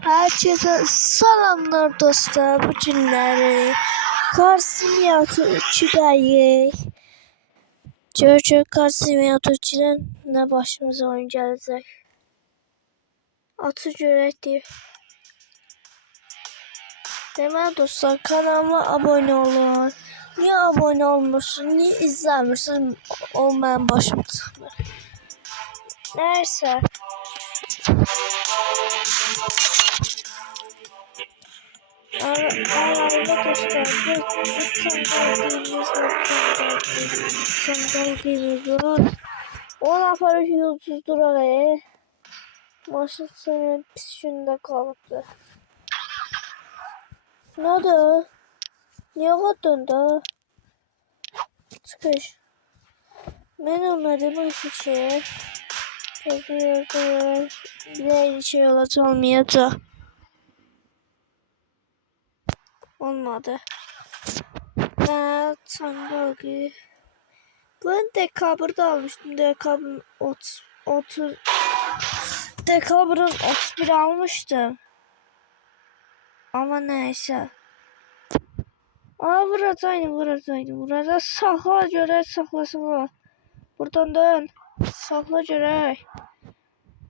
Herkese selamlar dostlar. Bu günleri Car Simulator 2'deyiz. Jojo Car Simulator 2'den ne başımıza oyun gelecek. Atı görək. Deməli dostlar, kanalıma abone olun. Niye abone olmursun? Niye izləmirsin? O mənim başım çıxmır. Neyse. Arada dostlar, çangal giyimiz var. Ona para yıldız durar. Maşın senin pis günde kalıbdı. Ne oldu? Niye kattın da? Çıkış. Ben onları bu işe bir şey olmayacak. Olmadı. Çangal giy. Ben dekabrda almıştım. Dekabrın 30 Dekabrın 31 almıştım. Ama neyse. Vuracağım. Burada sakla göre saklasın var. Buradan dön. Sakla göre.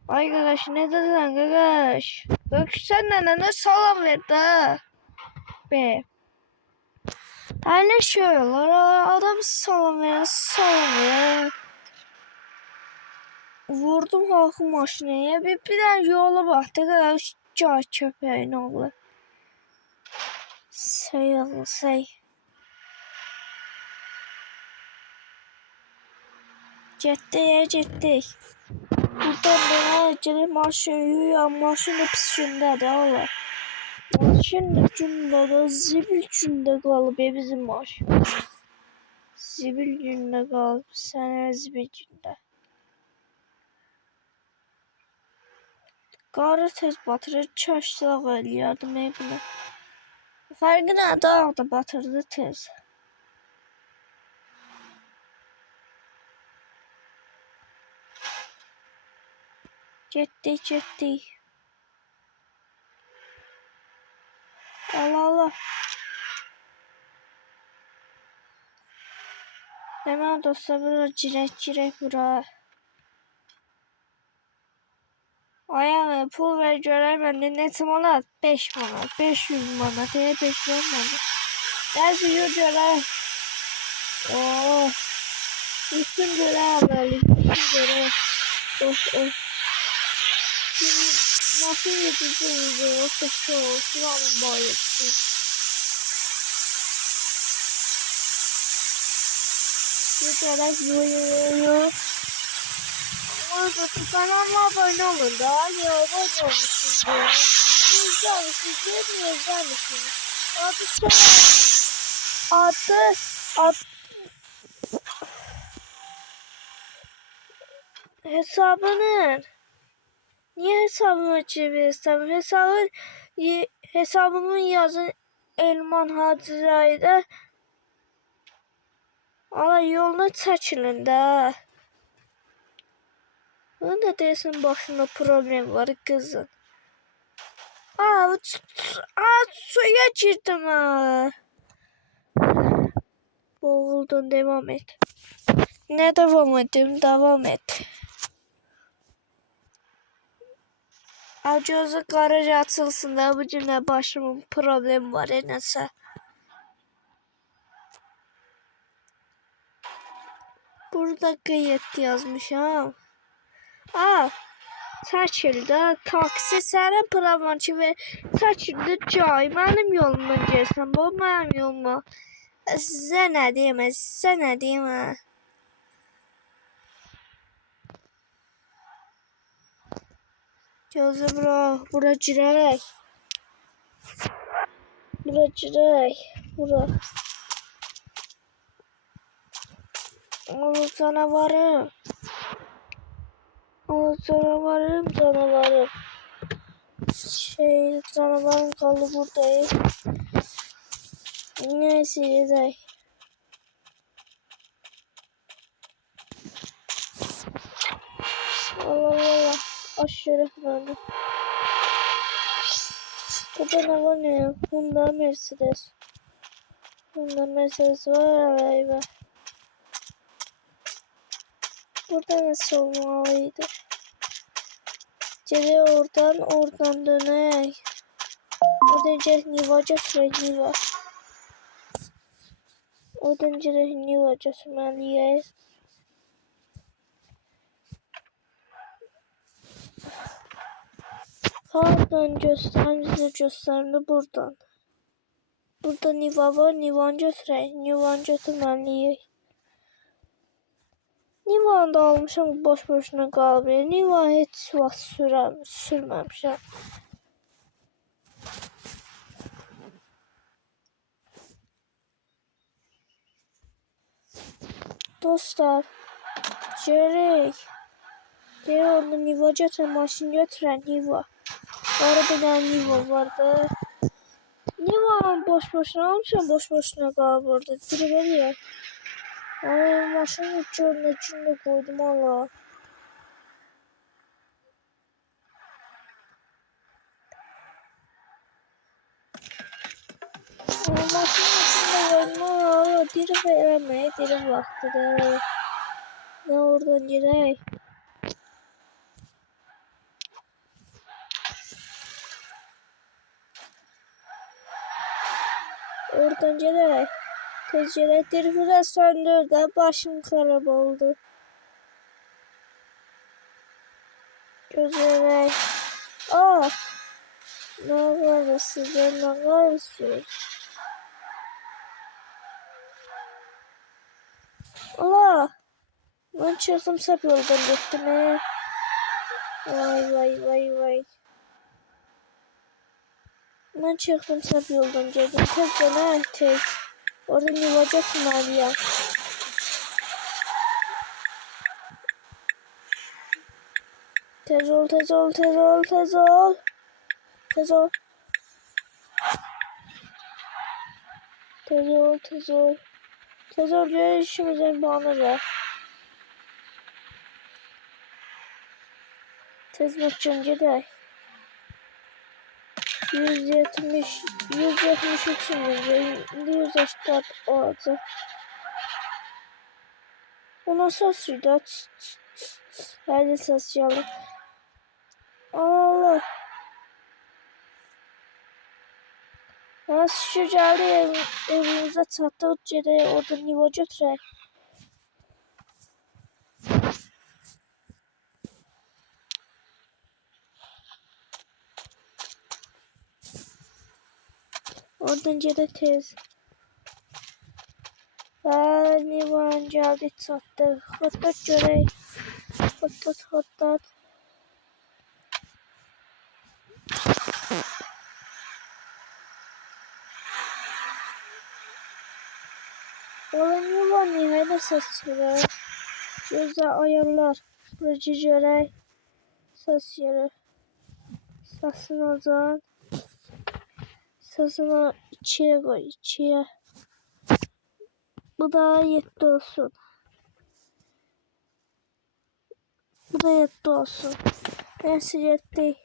Ay gagaş ne dedin gagaş? Gagaş sen ne salam ver de. Be. Öyle şöyleler. Adam salam ver. Vurdum halkı maşinaya. Bir tane yola baktı. Gagaş cay köpeğin oğlu. Say. Getdik. Buradan bana gelip maşın da pis gündədir oğlum. Maşın da gündədir, zibil gündə qalıb bizim maşın. Zibil gündə qalıb, sənə zibil gündə. Qarı tez batırır, kaşlaq eləyərdim buna. Fərqi nə, dağ da batırdı tez. Getdik. Allah. Deməli dostlar, bura girək bura. Ayağım pul ver görər məndə neçə manat? 5 manat, 500 manat, 500 manat. Dəzi görək. Üstün görək. Oh. Nasıl yetiştirdi? Yoksa şu an bayıktı. Yeterek duyuyor. Orada kanalıma abone olun da. Ya abone olmuşsunuz ya. İzler misiniz? Hesabının. Niye hesabımı çevirirsem? Hesabımın yazın Elman Hacıray'da. Ala yoluna çəkilin də. Bunun da deyəsən başında problem var kızın. Suya girdim ha. Boğuldun, devam et. Ne devam edeyim? Devam et. Gözü garaj açılsın da bu cümle başımın problemi var neyse. Burada qeyd yazmışam. Çəkildə taksi sənin provan kimi çəkildə cay mənim yolumdan gəlsən bu mənim yoluma. Sizə nə deyim? Gözü bura girək. Bura. Canavarım. Canavarım kaldı buradayım. Neyse yeday. Allah. Aşırı hızlı. Burada ne var ne? Honda Mercedes. Honda Mercedes var eyvah. Burada nasıl olmalıydı? Cere oradan dönek. Oradan cere Niva götürək Niva. Oradan cere Niva götürməliyik. Hardan göstərimdə buradan. Burada Niva var, Nivanı götürək. Nivanı götürməliyik. Nivanı da almışam, boş boşuna qalıb. Niva heç vaxt sürməmişəm. Dostlar, Gerek orada Niva götürən, maşın götürən Niva. Orada bir dənə Niva vardı. Niva boş boşuna almışam, boş boşuna qalıb orada. Diribəliyək. Maşının içində qoydum Allah. Maşının içində qoydum Allah. Dirib eləmək, dirib vaxtıdır. Ne oradan girək? Oradan girək. Tez girək. Dirifuzə söndür də başım xarab oldu. Gözlərək. Ne var sizə? Ne var siz? Allah! Ben çırptım sap yoldan gittim he. Vay. Ben çırptım sap yoldan geldim. Tez döner tez. Orada Niva götürməliyəm. Tez ol. Tez ol, işimizin banırı. Tez bakacağım gedək. 173 milyon, 180 olacaq. O nasıl suydu? Hadi ses çalın. Allah. Ha şükür geldi evimize çatdı. Gedək orada Niva götürək. Oradan gedək tez. Nivan geldi çatdı. Xottat görək. Xottat. Ola Niva nihayet ses çıkıyor. Gözler ayarlar. Buracı görək. Ses yeri. Sesini alacağım. Sesini ikiye koy. İkiye. Bu da 7 olsun. Bu da 7 olsun. Neyse 7.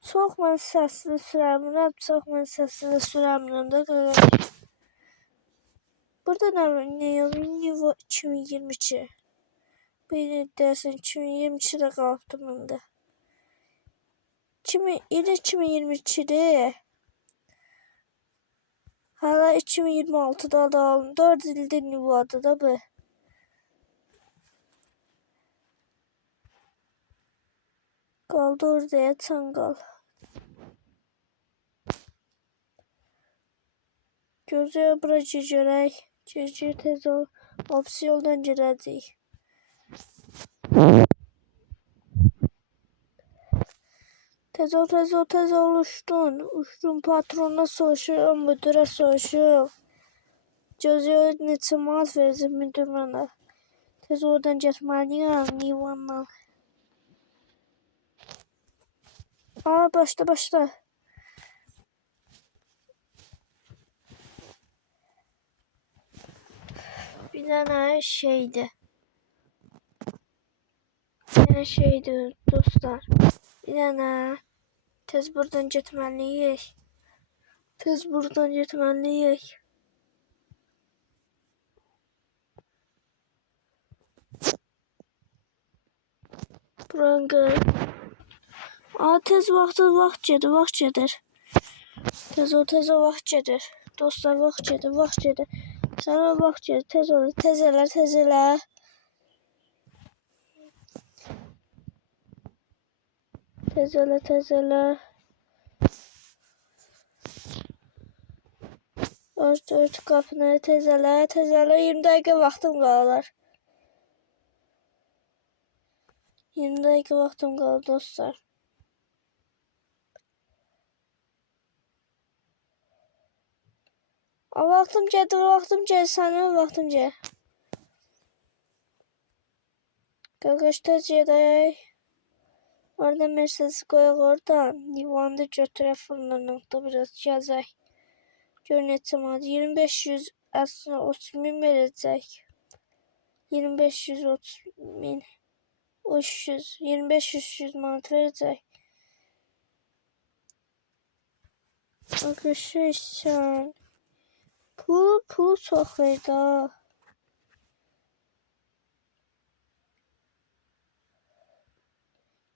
Çox mən səsini sürəmirəm. Da qardaş. Burada ne yazıyor? 2022. Bir dersin 2022'de qalxdı məndə. 2022'de. Hala 2026'da da alın. 4 ildə Niva'da da bu. Qaldı orada çanqal. Gözü buracı görək. Gecə tez ol. Opsiyondan girəcəyik. Tez ol uçdun patrona soruşuram, müdürə soruşuram. Gözü neçə manat verəcək müdür mənə. Tez oradan getməliyəm Nivanla. Başla. Bir dənə şeydi. Dostlar. Bir dənə Tez buradan getməliyik. Tez buradan getməliyik. Buran qır. Tez vaxt gedir. Tez o vaxt gedir. Dostlar vaxt gedir. Sana vaxt gedir. Tez elə. Tez elə. Ört qapını tez elə. 20 dəqiqə vaxtım qalır. 20 dəqiqə vaxtım qaldı dostlar. Vaxtım gedir, sana vaxtım gedir. Qaqaş tez gedək. Orada Mercedes qoyaq oradan. Divanda götürək fırlanıqda biraz gəzək. Gör neçə manat. 2500 əslində 30 min verəcək. 2530 min. 2500 manat verəcək. Arkadaşlar pulu çox verdi ha.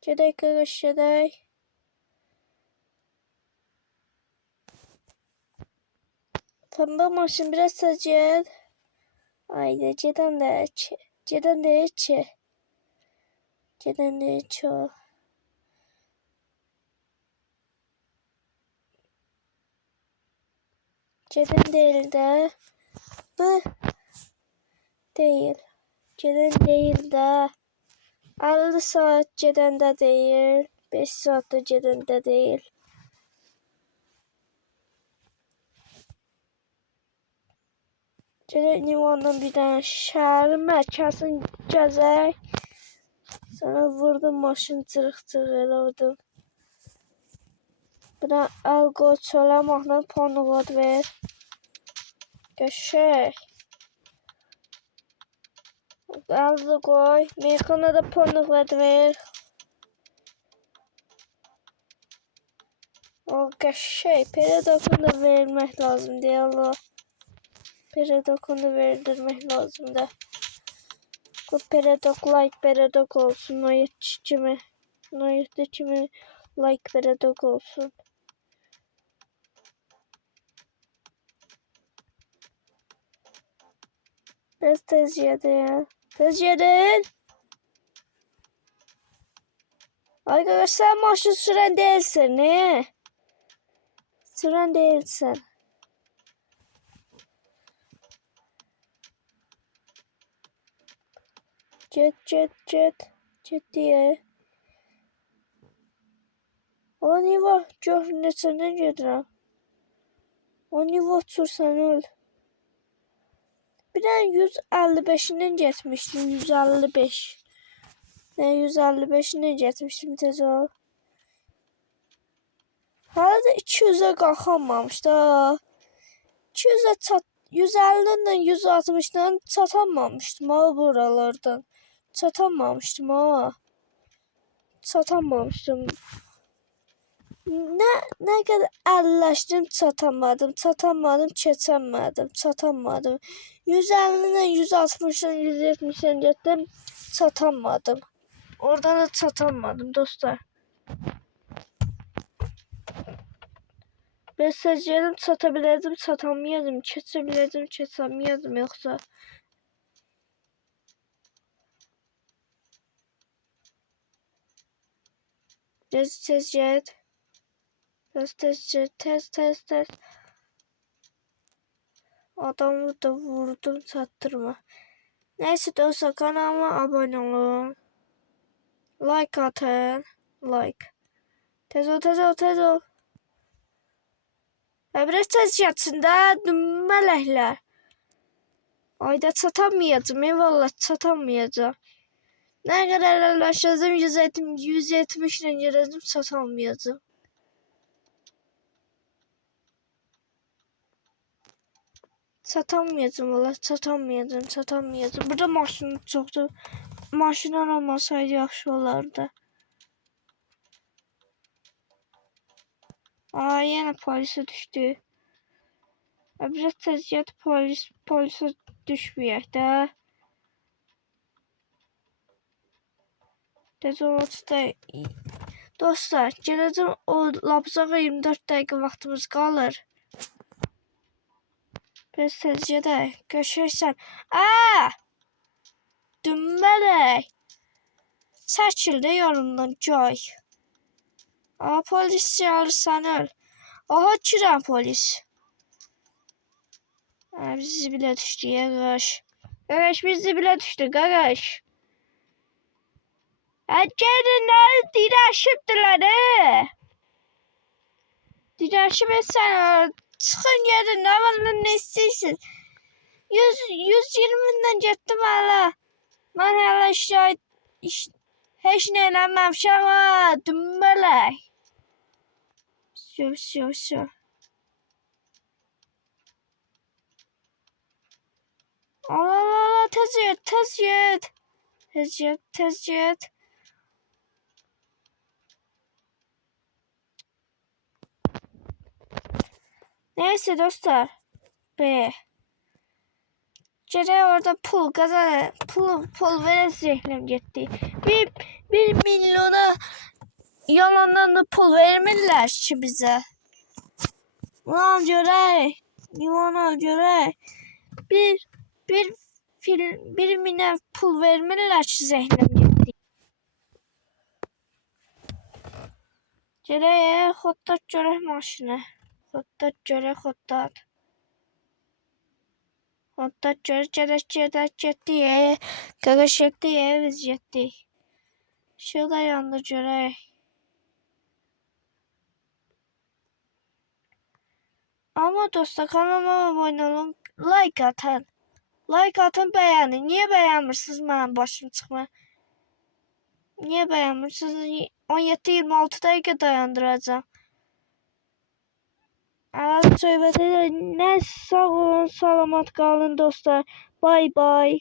Gedək qaqaş gedək. Pembe maşın biraz tez ged. Haydi gedən deyir ki o. Gedən deyil də. Bu deyil. Gedən deyil də. 50 saat gedəndə deyil. 5 saat da gedəndə deyil. Gedək Nivandan bir dənə şəhərin mərkəzini gəzək. Sana vurdum maşın cırıq elədim. Bir dənə əl qoy çölə mahnı panuqat ver. Qəşək. Əl də qoy. Meyxana da panuqat ver. O qəşək. Peredokunu da vermək lazım deyil o. Peredokunu da verdirmək lazımdır. Bu peredok like peredok olsun. Noyetçi kimi like peredok olsun. Biraz tez yedin. Tez yedin. Arkadaşlar maşın süren değilsin ne? Süren değilsin. Get diye. Ola niye var? Gör neçəndən gedirəm. O niye otursan öl. Bir dənə 155'indən getmişdim. 155. Ben 155'indən getmişdim tez o. Hala da 200'e qalxamamışdı. 200'e 150'dən 160'dan çatamamışdım ha buralardan. Çatamamışdım ha. Çatamamışdım. Ne kadar əlləşdim çatamadım, keçəmədim, çatamadım. 150'dən 160'dan 170'den getdim, çatamadım. Oradan da çatamadım dostlar. Ben səcədim çatabilirdim, çatamayırdım, keçebilirdim, keçəmiyirdim yoxsa. Tez get. Tez. Adamı da vurdum çattırma. Neyse dostlar kanalıma abone olun. Like atın. Like. Tez ol. Biraz tez yatsın da mələklər. Ayda çatamayacağım. Eyvallah çatamayacağım. Ne kadar əlləşəcəm 170 ilə gedəcəm çatamayacağım. Çatamayacağım valla çatamayacağım. Burada maşın çoxdur. Maşın olmasaydı yaxşı olardı. Aa, yine polise düştü. Biraz tezgah polise düşmeyek de. Dezolatda dostlar, geleceğim o labzağa 24 dakika vaxtımız qalır. Biraz tezgah da görüşürsən. Aa! Dümbələk. Çəkil də yolundan coy. Aa, polis çağırırsan öl. Aha, kiran polis. Aa, biz zibilə düşdük qaqaş. Qaqaş, biz zibilə düşdük qaqaş. Gelin lan, direnşiptiler Direnşip etsen çıkın gelin, ne var lan, ne istiyorsun? 120'den gittim hala. Ben hala hiç ne eləməmişəm ha, dümbələk. Sür. Allah, tez get. Neyse dostlar. Be. Gece orada pul kazan, pul veren zehrim gitti. Bir milyona yalandan da pul vermirlər ki bize. Ulan görək, limona görək. Bir minə pul vermirlər ki zehrim gitti. Görək, xoddat görək maşını. Xoddat görək, xoddat. Xoddat görək, getdik. Qaqaş getdik, biz getdik. Şurada yandı görək. Ama dostlar, kanalıma abone olun, like atın. Like atın, beğenin. Niye beğenmirsiniz benim başım çıxma? Niye beğenmirsiniz? 17-26 dakika dayandıracağım. Söhbət edə. Nə, sağ olun, salamat qalın dostlar. Bye bye.